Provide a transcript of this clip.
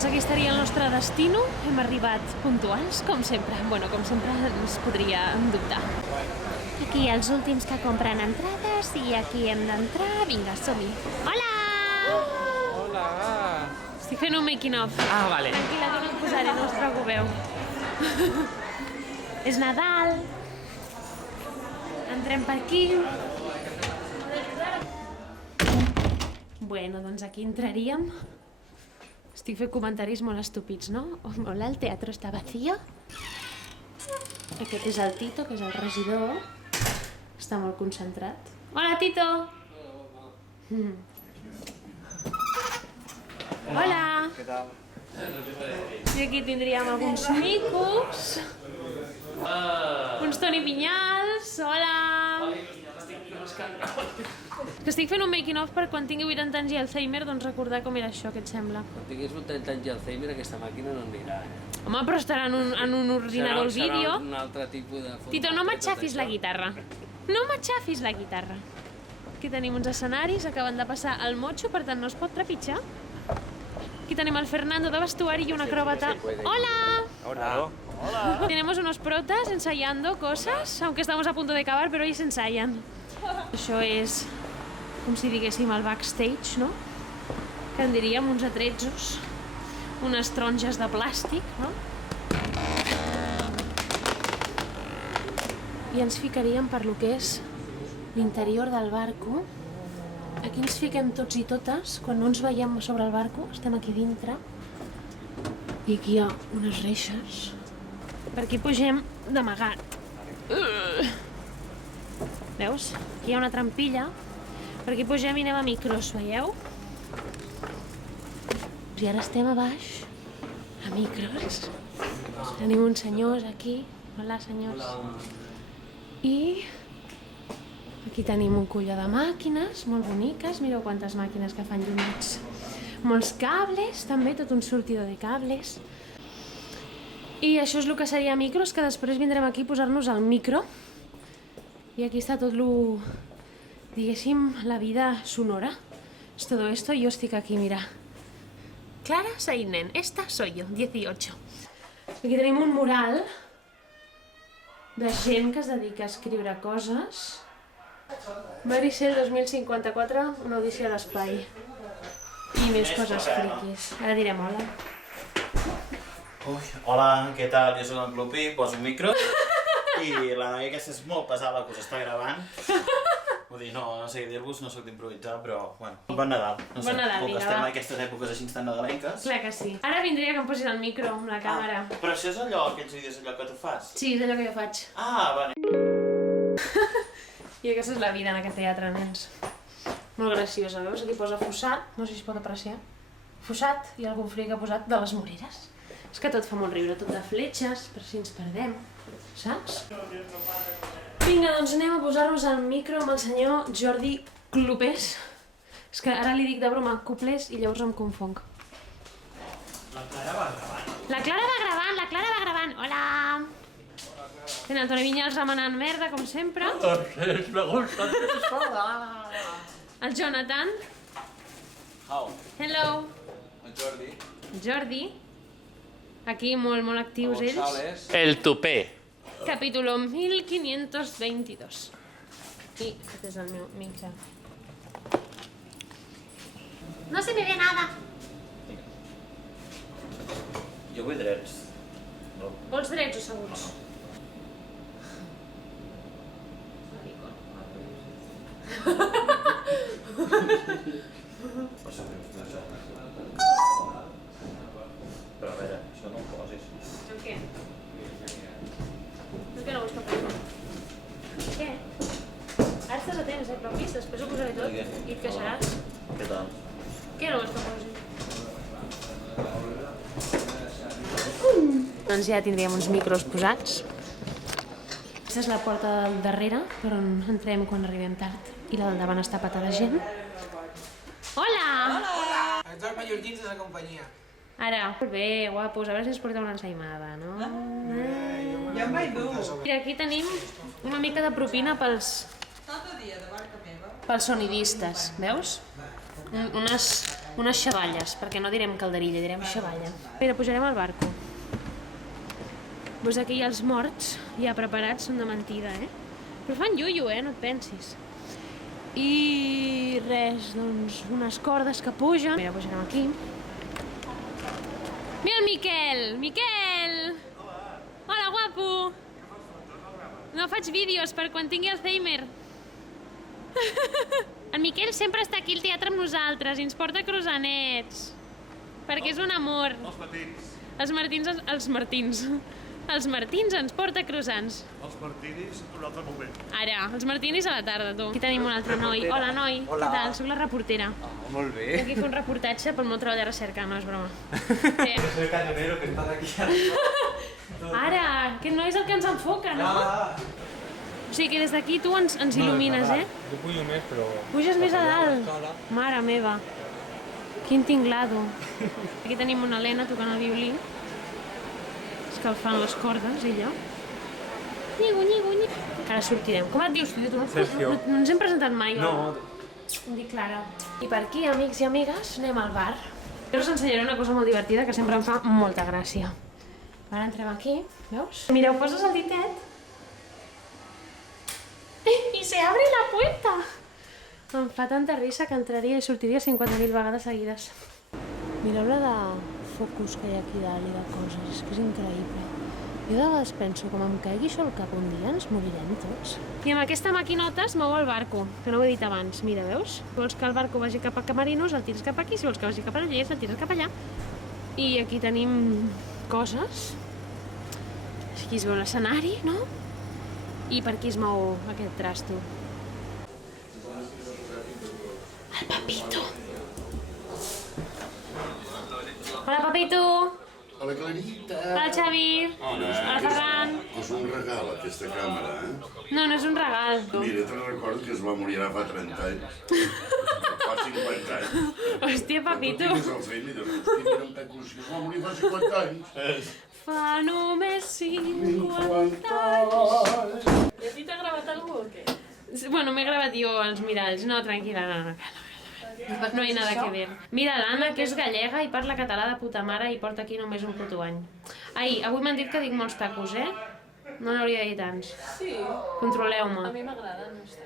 Doncs aquí estaria el nostre destino. Hem arribat puntuals, com sempre. Bueno, com sempre ens podria dubtar. Aquí els últims que compren entrades i aquí hem d'entrar. Vinga, som-hi. Hola! Hola! Estic fent un making of. Ah, vale. Tranquil·la, que no us posaré, no us preocupeu. És Nadal. Entrem per aquí. Bueno, doncs aquí entraríem. Estic fent comentaris molt estúpids, no? Hola, el teatre està vacío. Aquest és el Tito, que és el regidor. Està molt concentrat. Hola, Tito! Hola! Què tal? I aquí tindríem alguns micos. Uns Toni Vinyals. Hola! Que estic fent un making of per quan tingui 80 anys i Alzheimer, doncs recordar com era això, què et sembla? Quan tinguis 80 anys i Alzheimer, aquesta màquina no anirà. Home, però estarà en un ordinador el vídeo. Serà un altre tipus de... Tito, no m'aixafis la guitarra. No m'aixafis la guitarra. Aquí tenim uns escenaris, acaben de passar el motxo, per tant no es pot trepitjar. Aquí tenim el Fernando de vestuari i una acròbata. Hola! Hola! Hola! Tenemos unos protas ensayando cosas, aunque estamos a punto de acabar, pero ells ensayan. Això és, com si diguéssim, el backstage, no? Que en diríem uns atrezzos, unes taronges de plàstic, no? I ens ficaríem per lo que és l'interior del barco. Aquí ens fiquem tots i totes, quan no ens veiem sobre el barco, estem aquí dintre. I aquí hi ha unes reixes. Per aquí pugem d'amagat. Veus? Aquí hi ha una trampilla. Per aquí pugem i anem a micros, veieu? I ara estem a baix, a micros. Tenim uns senyors aquí. Hola, senyors. I aquí tenim un colló de màquines molt boniques. Mireu quantes màquines que fan llumets. Molts cables, també, tot un sortidor de cables. I això és el que seria micros, que després vindrem aquí a posar-nos al micro. I aquí està tot diguéssim, la vida sonora. Es todo esto, yo estic aquí, mira. Clara Seinen, esta soy yo, 18. Aquí tenim un mural de gent que es dedica a escriure coses. Maricel 2054, una odissia a l'espai. I més coses friquis. Ara direm hola. Hola, què tal? Jo soc en Clupi, poso un micro i la noia aquesta és molt pesada que us està gravant. Vull dir, no sé què dir-vos, no soc d'improvisar, però bueno. Bon Nadal. No sé, Bon Nadal, vinga, estem va. en aquestes èpoques així tan nadalenques. Clar que sí. Ara vindria que em posis el micro amb la càmera. Però això és allò, aquests vídeos, allò que tu fas? Sí, és allò que jo faig. Ah, vale. I aquesta és la vida en aquest teatre, nens. Molt graciosa, veus? Aquí posa fossat, no sé si es pot apreciar. Fossat i algun fric ha posat de les Moreres. És que tot fa molt riure, tot de fletxes, per si ens perdem, saps? Vinga, doncs anem a posar-nos al micro amb el senyor Jordi Clopés. És que ara li dic de broma Cuplés i llavors em confonc. La Clara va gravant. La Clara va gravant, hola! Tenen el Toni Vinyals remenant merda, com sempre. Me gusta. El Jonathan. How? Hello. El Jordi. Jordi. Aquí molt actius ells. González. El tupé. Capítulo 1522. I aquest és el meu micro. No se me ve nada. Jo vull drets. Vols drets o segons? Però a veure, això no ho posis. Això què? Per què no vols que posi? Què? Ara estàs a temps, però vist, després ho posaré tot i et queixaràs. Què tal? Què no vols que posi? Doncs ja tindríem uns micros posats. Aquesta és la porta del darrere, per on entrem quan arribem tard. I la del davant està patada de gent. Hola! Els dos mallorquins de la companyia. Ara. Molt bé, guapos, a veure si ens porteu una ensaïmada, no? Ja em vaig dur. Mira, aquí tenim una mica de propina pels sonidistes, veus? unes xavalles, perquè no direm calderilla, direm xavalla. Mira, pujarem al barco. Veus aquí hi ha els morts, ja preparats, són de mentida, Però fan iuio, no et pensis. I res, doncs, unes cordes que pugen. Mira, pujarem aquí. Mira el Miquel! Miquel! Hola, guapo! No faig vídeos per quan tingui Alzheimer. El Miquel sempre està aquí al teatre amb nosaltres i ens porta croissanets. Perquè és un amor. Els Martins ens porta croissants. Els martinis, un altre moment. Ara, els Martinis a la tarda, tu. Aquí tenim un altre noi. Hola, noi. Hola. Què tal? Soc la reportera. Molt bé. Aquí fer un reportatge pel meu treball de recerca, no és broma. Soy el cañonero que estás aquí arriba. Ara, aquest noi és el que ens enfoca, no? O sigui que des d'aquí tu ens il·lumines, Jo pujo més, però... Puges més a dalt. Mare meva. Quin tinglado. Aquí tenim una Helena tocant el violí. Escalfant les cordes, ella. Nyigo, nyigo, nyigo. Ara sortirem. Com et dius, tu? Sergio. No ens hem presentat mai, No. Em dic Clara. I per aquí, amics i amigues, anem al bar. Jo us ensenyaré una cosa molt divertida que sempre em fa molta gràcia. Ara entrem aquí, veus? Mireu, poses el ditet i se abre la puerta. Em fa tanta risa que entraria i sortiria 50.000 vegades seguides. Mireu la de focus que hi ha aquí dalt i de coses, és que és increïble. Jo de vegades penso, com em caigui això al cap un dia, ens morirem tots. I amb aquesta maquinota es mou el barco, que no ho he dit abans. Mira, veus? Si vols que el barco vagi cap a Camarinos, el tires cap aquí, si vols que vagi cap a Lles, el tires cap allà. I aquí tenim coses. Aquí es veu l'escenari, no? I per aquí es mou aquest trasto. El Papito! Hola, Papito! Hola, Clarita. Hola, Xavi! Hola, Ferran! És un regal, aquesta càmera, No, no és un regal. Mira, te'n recordo que es va morir ara fa 30 anys. Fa 50 anys. Hòstia, Papito! Quan tu tinguis Alzheimer, hòstia, mira un pecuix, que es va morir fa 50 anys. Fa només 50 anys. I a ti t'ha gravat algú o què? Bueno, m'he gravat jo als miralls. No, tranquil·la, no. No hi ha nada que ver. Mira l'Anna, que és gallega i parla català de puta mare i porta aquí només un puto any. Ai, avui m'han dit que dic molts tacos, No n'hauria de dir tants. Sí, Controleu-me. a mi m'agrada, no sé.